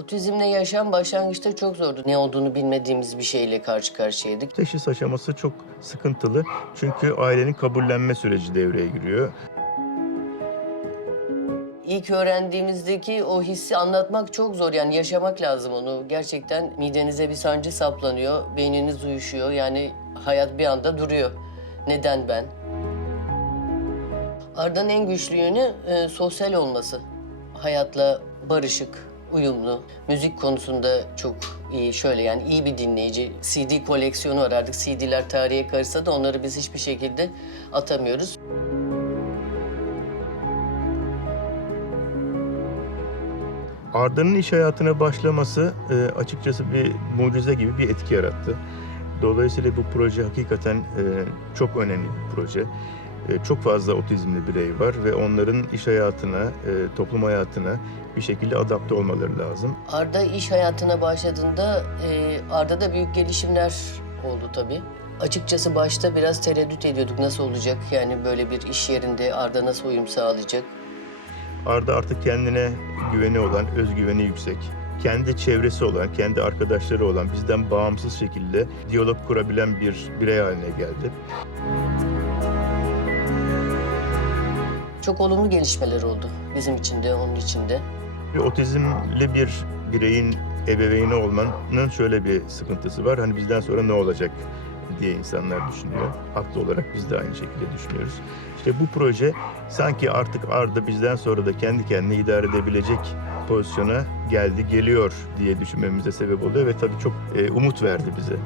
Otizmle yaşam başlangıçta çok zordu. Ne olduğunu bilmediğimiz bir şeyle karşı karşıyaydık. Teşhis aşaması çok sıkıntılı. Çünkü ailenin kabullenme süreci devreye giriyor. İlk öğrendiğimizdeki o hissi anlatmak çok zor. Yani yaşamak lazım onu. Gerçekten midenize bir sancı saplanıyor, beyniniz uyuşuyor. Yani hayat bir anda duruyor. Neden ben? Arda'nın en güçlü yönü e, sosyal olması. Hayatla barışık, uyumlu. Müzik konusunda çok iyi. Şöyle yani iyi bir dinleyici. CD koleksiyonu var artık. CD'ler tarihe karışsa da onları biz hiçbir şekilde atamıyoruz. Arda'nın iş hayatına başlaması e, açıkçası bir mucize gibi bir etki yarattı. Dolayısıyla bu proje hakikaten e, çok önemli bir proje. E, çok fazla otizmli birey var ve onların iş hayatına, e, toplum hayatına bir şekilde adapte olmaları lazım. Arda iş hayatına başladığında e, Arda'da büyük gelişimler oldu tabii. Açıkçası başta biraz tereddüt ediyorduk nasıl olacak yani böyle bir iş yerinde Arda nasıl uyum sağlayacak. Arda artık kendine güveni olan, özgüveni yüksek, kendi çevresi olan, kendi arkadaşları olan, bizden bağımsız şekilde diyalog kurabilen bir birey haline geldi. Çok olumlu gelişmeler oldu bizim için de onun için de. Otizmli bir bireyin ebeveyni olmanın şöyle bir sıkıntısı var. Hani bizden sonra ne olacak diye insanlar düşünüyor. Haklı olarak biz de aynı şekilde düşünüyoruz. İşte bu proje sanki artık Arda bizden sonra da kendi kendine idare edebilecek pozisyona geldi, geliyor diye düşünmemize sebep oluyor ve tabii çok e, umut verdi bize.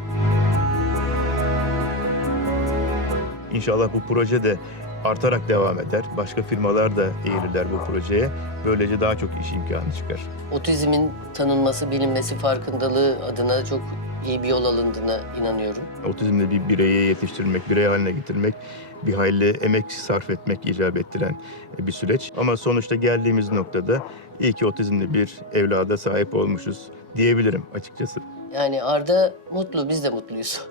İnşallah bu proje de artarak devam eder. Başka firmalar da eğilirler bu projeye. Böylece daha çok iş imkanı çıkar. Otizmin tanınması, bilinmesi, farkındalığı adına çok iyi bir yol alındığına inanıyorum. Otizmli bir bireyi yetiştirmek, birey haline getirmek, bir hayli emek sarf etmek icap ettiren bir süreç. Ama sonuçta geldiğimiz noktada iyi ki otizmli bir evlada sahip olmuşuz diyebilirim açıkçası. Yani Arda mutlu, biz de mutluyuz.